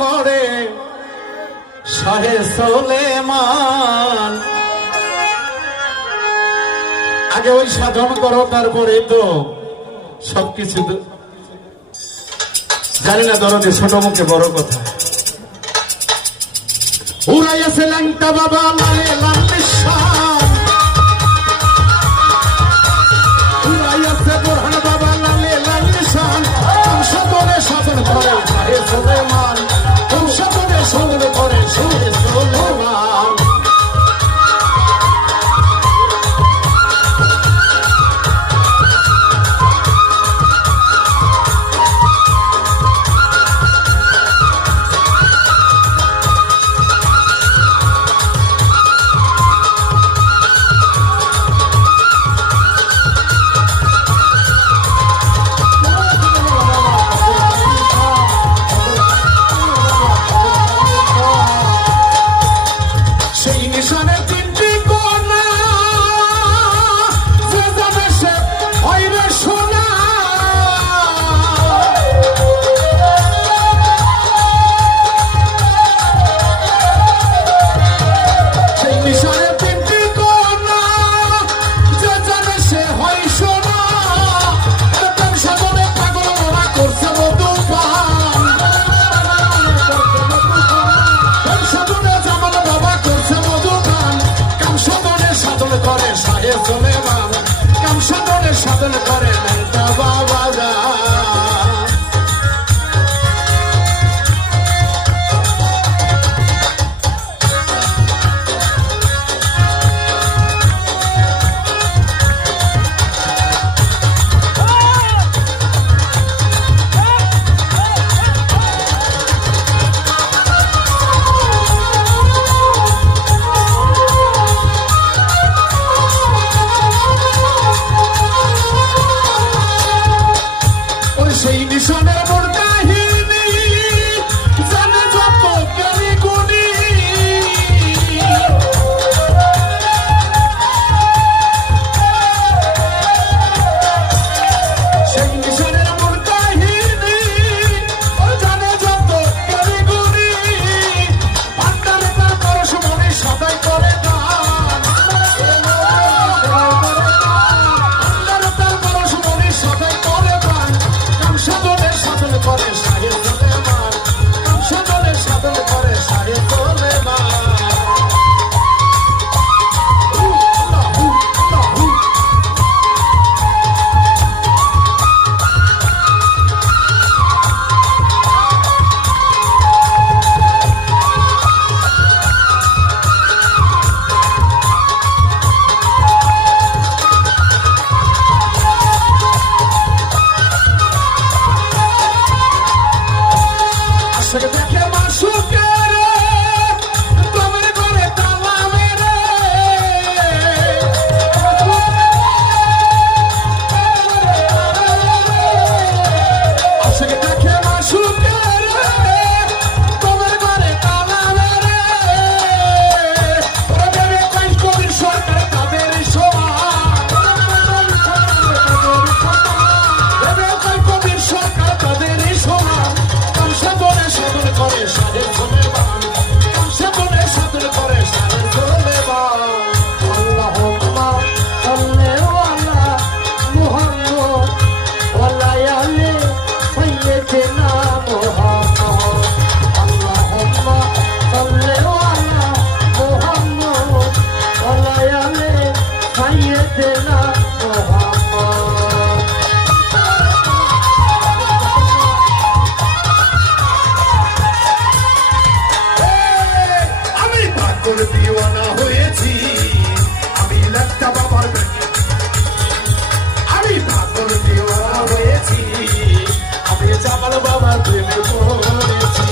করে শাহে সুলেমান। আগে ওই সাধন করো, তারপরে তো সবকিছু। জানি না দরদে ছোট মুখে বড় কথা। উড়াইয়াছে ল্যাংটা বাবা লালে লাল নিশান, উড়াইয়াছে বোরহান বাবা লালে লাল নিশান। কংসবনে শাসন করে শাহে সুলেমান, কংসবনে শাসন করে শাহে সুলেমান। সাধন করে ল্যাংটা বাবা যা। সেই নিশানের মুর্দাহিনী জানে যত জ্ঞানী গুণী, সেই নিশানের মুর্দাহিনী জানে যত জ্ঞানী গুণী। ভান্ডারে তার পরশমণি সদাই করে দান, ভান্ডারে তার পরশমণি সদাই করে দান। সাধনের সাধন করে শাহে সুলেমান, সাধনের সাধন করে শাহে সুলেমান। দেখে মাসুকে রে তোমার ঘরে তালা মেরে, আশাকে দেখে মাসুকে রে তোমার ঘরে তালা মেরে। ওরা ভেবে কই কবির সরকার তাদের সমান, ভেবে কই কবির সরকার তাদের সমান। কংসবনে সাধন করে শাহে সুলেমান, কংসবনে সাধন করে শাহে সুলেমান। আল্লাহুম্মা সাল্লি আলা মুহাম্মদ ওয়া আলি সাইয়্যিদিনা মুহাম্মদ। আল্লাহুম্মা সাল্লি আলা মুহাম্মদ ওয়া আলি সাইয়্যিদিনা মুহাম্মদ। দিওয়ানা হয়েছি আমি ল্যাংটা বাবার, আমি ভাগর দিওয়ানা হয়েছি আমি জামাল বাবার প্রেমে পড়েছি।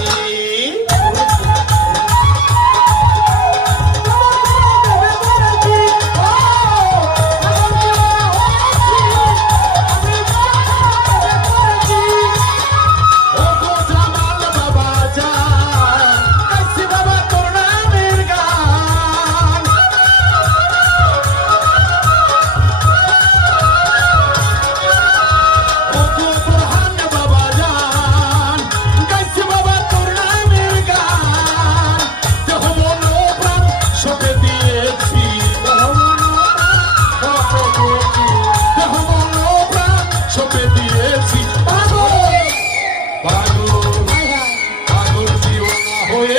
পাগল দিওয়ানা হয়ে